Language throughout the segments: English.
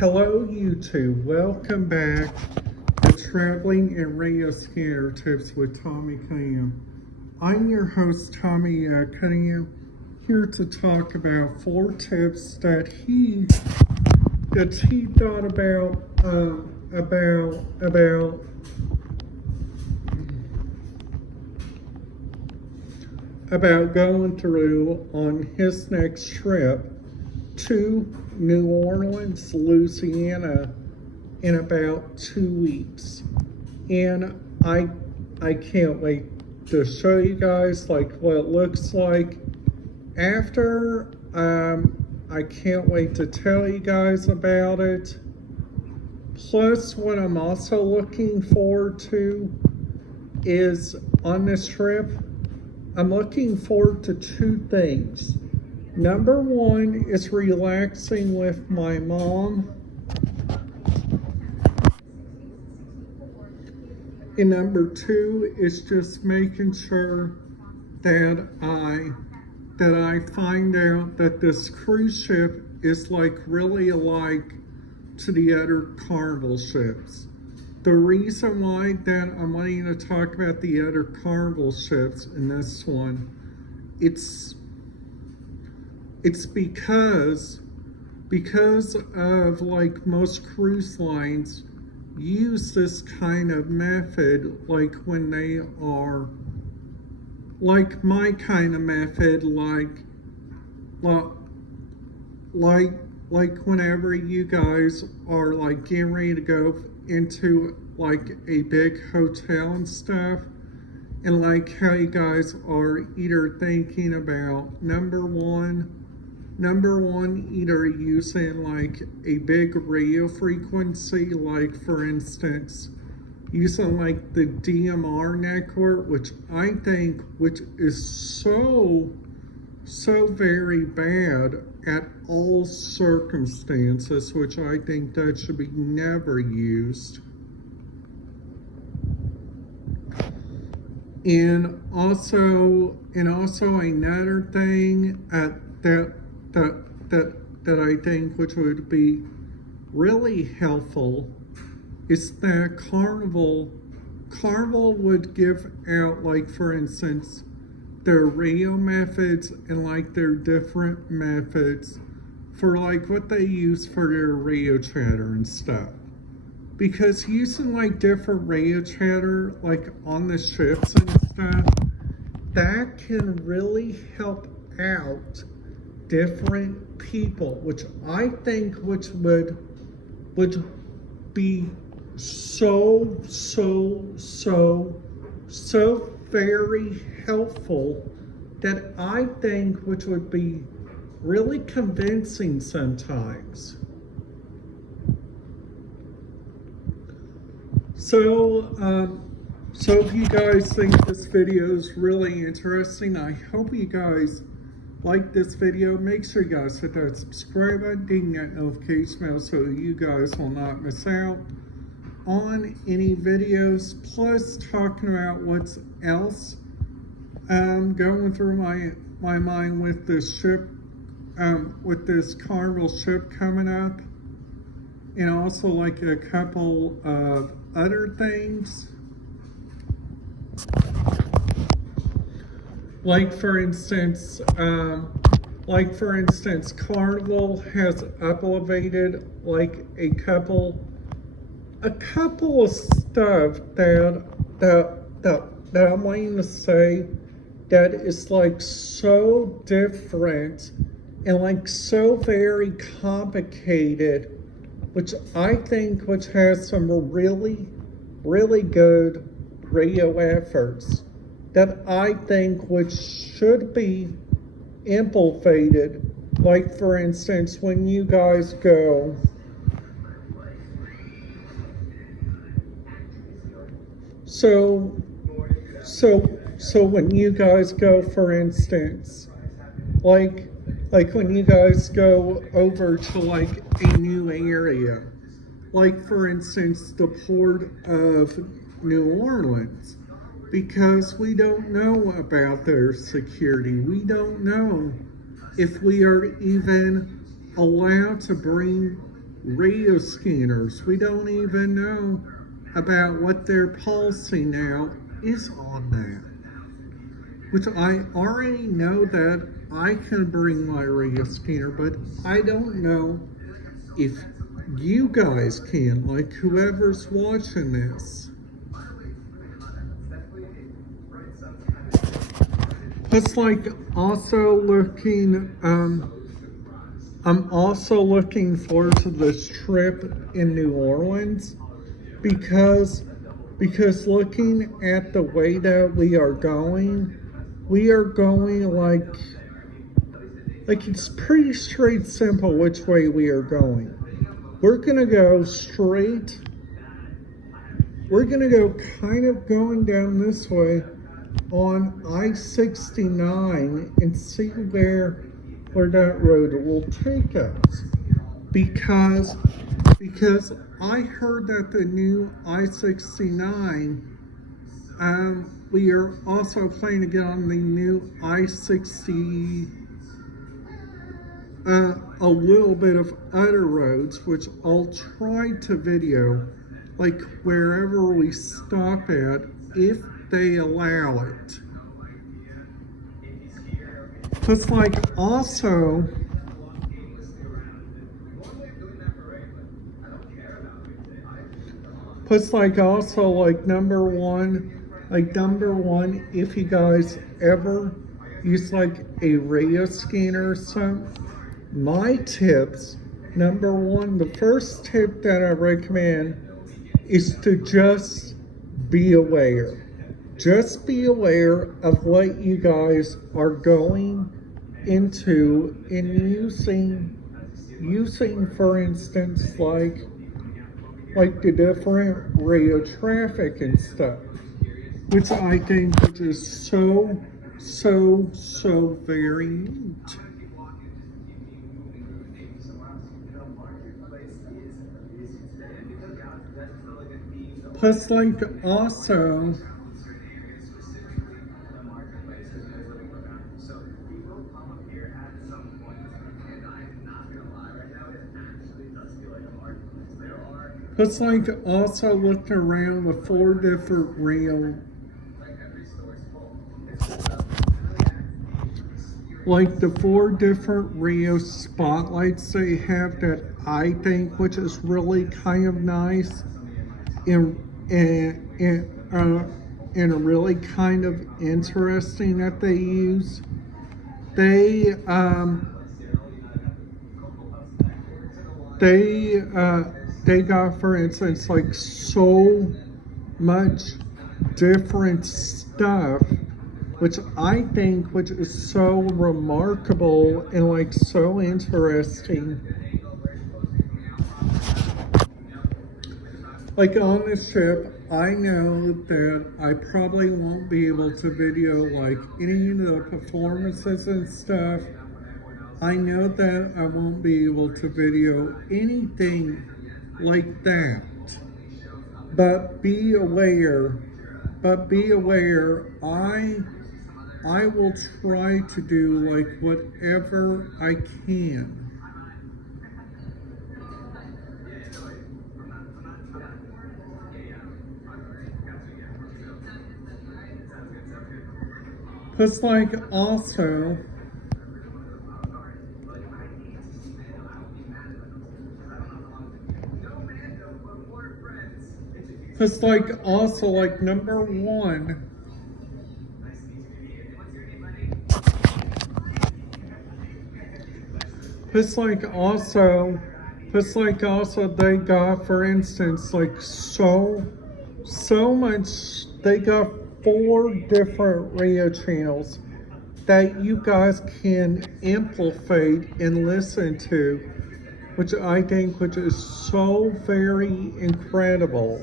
Hello YouTube, welcome back to Traveling and Radio Scanner Tips with Tommy Cunningham. I'm your host Tommy Cunningham, here to talk about 4 tips that he thought about going through on his next trip to New Orleans, Louisiana in about 2 weeks. And I can't wait to show you guys like what it looks like after. I can't wait to tell you guys about it. Plus, what I'm also looking forward to is on this trip, I'm looking forward to 2 things. Number 1 is relaxing with my mom. And number 2 is just making sure that I find out that this cruise ship is like really alike to the other Carvel ships. The reason why that I'm wanting to talk about the other Carvel ships in this one, it's because of like most cruise lines use this kind of method, like when they are like my kind of method, like whenever you guys are like getting ready to go into like a big hotel and stuff, and like how you guys are either thinking about number one, either using like a big radio frequency, like for instance, using like the DMR network, which I think, which is so very bad at all circumstances, which I think that should be never used. And also another thing that I think which would be really helpful is that Carvel would give out, like for instance, their radio methods and like their different methods for like what they use for their radio chatter and stuff. Because using like different radio chatter like on the ships and stuff, that can really help out different people, which I think which would be so very helpful, that I think which would be really convincing sometimes. So if you guys think this video is really interesting, I hope you guys like this video. Make sure you guys hit that subscribe button, ding that notification bell so you guys will not miss out on any videos. Plus, talking about what's else going through my mind with this ship, with this Carvel ship coming up, and also like a couple of other things. Like for instance, Carvel has uploaded like a couple of stuff that I'm wanting to say that is like so different and like so very complicated, which I think which has some really good radio efforts that I think which should be implemented. Like for instance, when you guys go so when you guys go, for instance, like when you guys go over to like a new area, like for instance the port of New Orleans, because we don't know about their security. We don't know if we are even allowed to bring radio scanners. We don't even know about what their policy now is on that. Which I already know that I can bring my radio scanner, but I don't know if you guys can, like whoever's watching this. It's like also looking, I'm also looking forward to this trip in New Orleans because looking at the way that we are going like it's pretty straight simple which way we are going. We're gonna go straight. We're gonna go kind of going down this way on I-69 and see where that road will take us. Because I heard that the new I-69, we are also planning to get on the new I-60, a little bit of other roads, which I'll try to video, like wherever we stop at, if they allow it. It's like also, number one, if you guys ever use like a radio scanner or something, my tips, number one, the first tip that I recommend is to just be aware. Just be aware of what you guys are going into and using for instance, like the different radio traffic and stuff, which I think is so very neat. Plus, like also, looking around the four different radio, like the four different radio spotlights they have that I think, which is really kind of nice and really kind of interesting that they use. They got, for instance, like so much different stuff, which I think, which is so remarkable and like so interesting. Like on this trip, I know that I probably won't be able to video like any of the performances and stuff. I know that I won't be able to video anything like that. But be aware, I will try to do like whatever I can. Plus, like also, number one, they got, for instance, like so much, they got 4 different radio channels that you guys can amplify and listen to, which I think, which is so very incredible.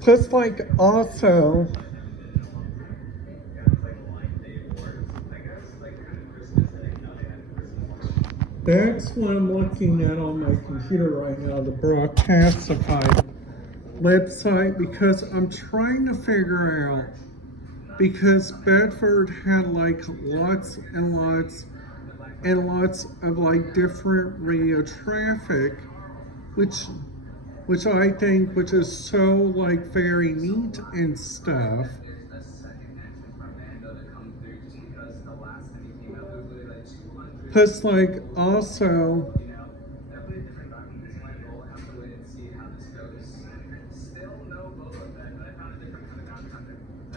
Just like also, that's what I'm looking at on my computer right now, the Broadcastify website, because I'm trying to figure out because Bedford had like lots and lots and lots of like different radio traffic, which I think which is so like very neat and stuff. Plus like also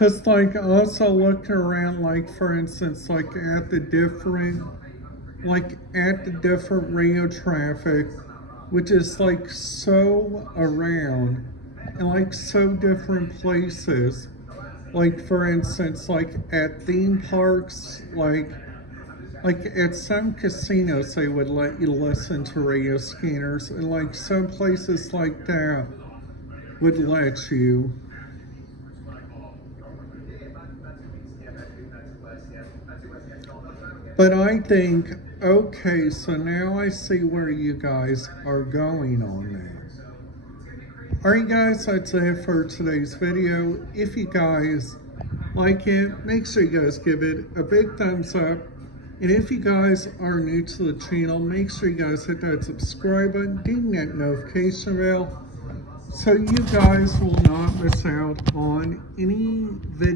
Cause like also looking around, like for instance, like at the different radio traffic, which is like so around and like so different places. Like for instance, like at theme parks, like at some casinos they would let you listen to radio scanners, and like some places like that would let you. But I think, okay, so now I see where you guys are going on that. Alright guys, that's it for today's video. If you guys like it, make sure you guys give it a big thumbs up. And if you guys are new to the channel, make sure you guys hit that subscribe button, ding that notification bell, so you guys will not miss out on any video.